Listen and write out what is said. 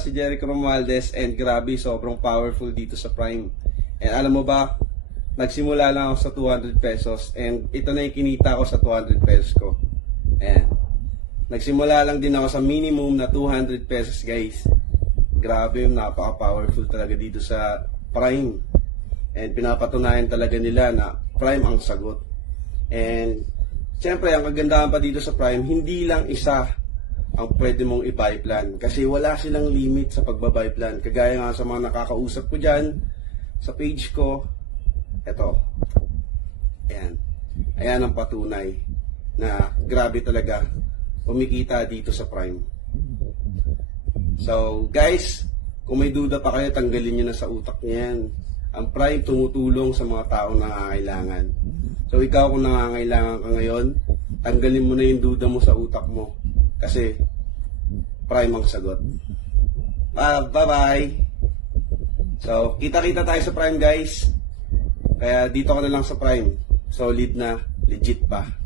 si Jericho Romualdez and grabe, sobrang powerful dito sa Prime. And alam mo ba, nagsimula lang ako sa 200 pesos and ito na yung kinita ko sa 200 pesos ko. Ayan. Nagsimula lang din ako sa minimum na 200 pesos guys. Grabe, napaka-powerful talaga dito sa Prime. And pinapatunayan talaga nila na Prime ang sagot. And siyempre, ang kagandahan pa dito sa Prime, hindi lang isa ang pwede mong i-buy plan. Kasi wala silang limit sa pagba-buy plan. Kagaya nga sa mga nakakausap ko dyan, sa page ko, eto. Ayan. Ayan ang patunay na grabe talaga kumikita dito sa Prime. So, guys, kung may duda pa kayo, tanggalin nyo na sa utak nyo yan. Ang Prime tumutulong sa mga taong nangangailangan. So, ikaw kung nangangailangan ka ngayon, tanggalin mo na yung duda mo sa utak mo. Kasi, Prime ang sagot. Bye-bye! So, kita-kita tayo sa Prime, guys. Kaya dito ka na lang sa Prime. Solid na, legit pa.